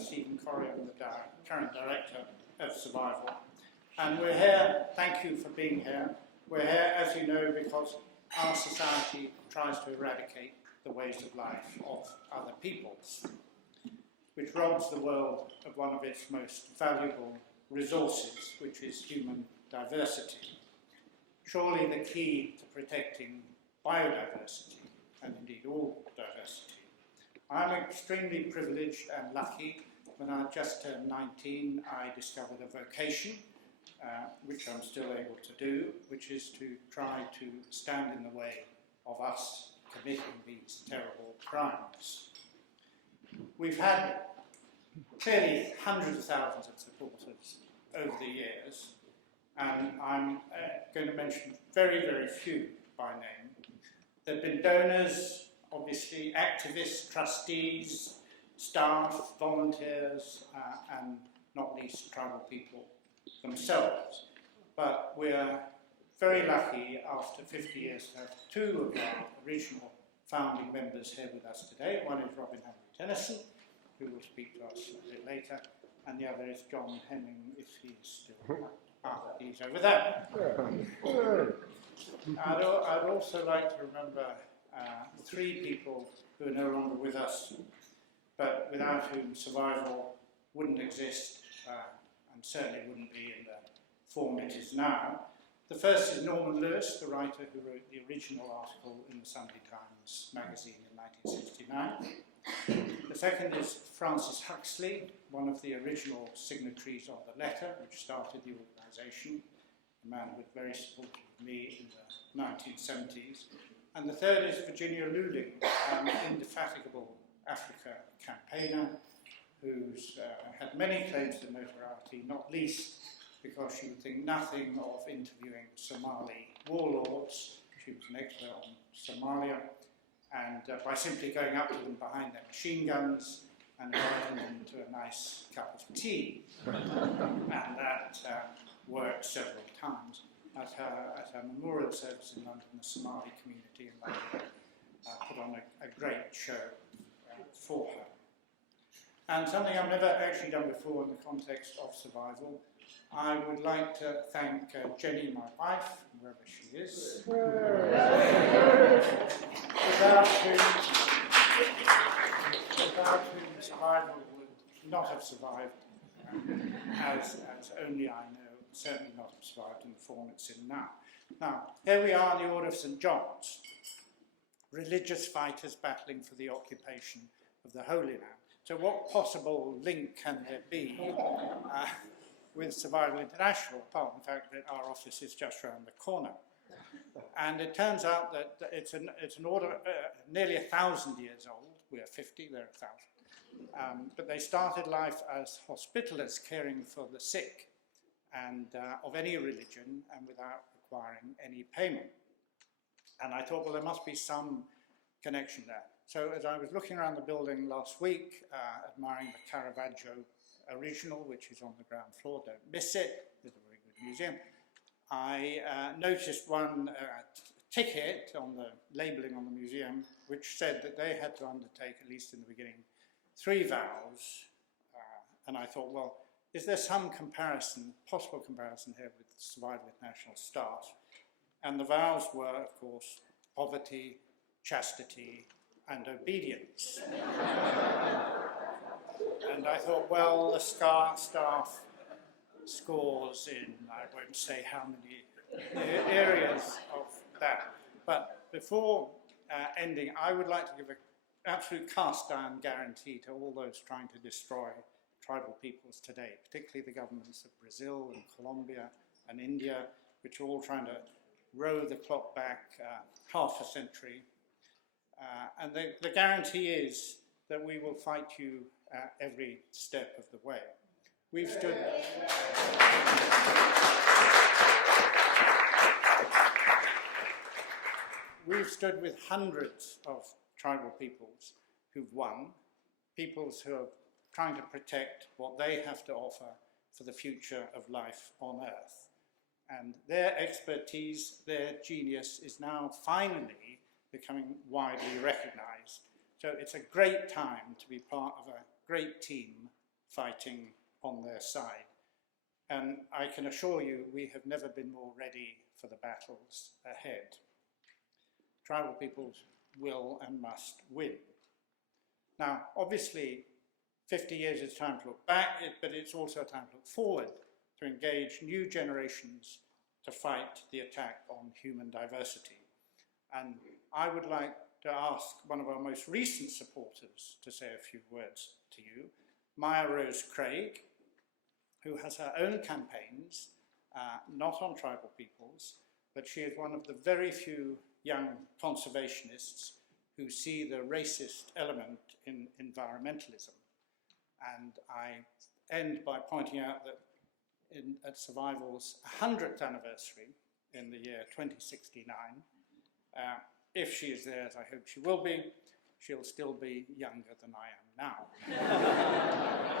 Stephen Corrie, I'm the current director of Survival. And we're here, thank you for being here. We're here, as you know, because our society tries to eradicate the ways of life of other peoples, which robs the world of one of its most valuable resources, which is human diversity. Surely the key to protecting biodiversity, and indeed all diversity. I'm extremely privileged and lucky. When I just turned 19, I discovered a vocation, which I'm still able to do, which is to try to stand in the way of us committing these terrible crimes. We've had clearly hundreds of thousands of supporters over the years, and I'm going to mention very, very few by name. There have been donors, obviously activists, trustees, staff, volunteers, and not least tribal people themselves. But we're very lucky after 50 years to have two of our original founding members here with us today. One is Robin Hamilton-Tennyson, who will speak to us a bit later, and the other is John Hemming, if he's still he's over there. I'd also like to remember three people who are no longer with us, but without whom Survival wouldn't exist, and certainly wouldn't be in the form it is now. The first is Norman Lewis, the writer who wrote the original article in the Sunday Times magazine in 1969. The second is Francis Huxley, one of the original signatories of the letter which started the organisation, a man who was very supportive of me in the 1970s. And the third is Virginia Luling, an indefatigable Africa campaigner who's had many claims to notoriety, not least because she would think nothing of interviewing Somali warlords. She was an expert on Somalia, and by simply going up to them behind their machine guns and inviting them to a nice cup of tea. And that worked several times. At her memorial service in London, the Somali community in London put on a great show for her. And something I've never actually done before in the context of Survival, I would like to thank Jenny, my wife, wherever she is, without whom Survival would not have survived, as only I know, certainly not have survived in the form it's in now. Now, here we are in the Order of St. John's, religious fighters battling for the occupation of the Holy Land. So what possible link can there be with Survival International, apart from the fact that our office is just around the corner? And it turns out that it's an order nearly 1,000 years old. We're 50, they're 1,000. But they started life as hospitallers caring for the sick and of any religion and without requiring any payment. And I thought, well, there must be some connection there. So as I was looking around the building last week, admiring the Caravaggio original, which is on the ground floor, don't miss it, it's a very good museum, I noticed one ticket on the labelling on the museum, which said that they had to undertake, at least in the beginning, 3 vows. And I thought, well, is there some comparison, possible comparison here with Survival International staff? And the vows were, of course, poverty, chastity, and obedience. And I thought, well, the staff scores in, I won't say how many areas of that. But before ending, I would like to give an absolute cast-iron guarantee to all those trying to destroy tribal peoples today, particularly the governments of Brazil and Colombia and India, which are all trying to row the clock back half a century. And the guarantee is that we will fight you every step of the way. We've stood with hundreds of tribal peoples who've won, peoples who are trying to protect what they have to offer for the future of life on Earth. And their expertise, their genius is now finally becoming widely recognized. So it's a great time to be part of a great team fighting on their side. And I can assure you, we have never been more ready for the battles ahead. Tribal peoples will and must win. Now, obviously, 50 years is time to look back, but it's also a time to look forward, to engage new generations to fight the attack on human diversity. And I would like to ask one of our most recent supporters to say a few words to you, Maya Rose Craig, who has her own campaigns, not on tribal peoples, but she is one of the very few young conservationists who see the racist element in environmentalism. And I end by pointing out that at Survival's 100th anniversary in the year 2069, if she is there, as I hope she will be, she'll still be younger than I am now.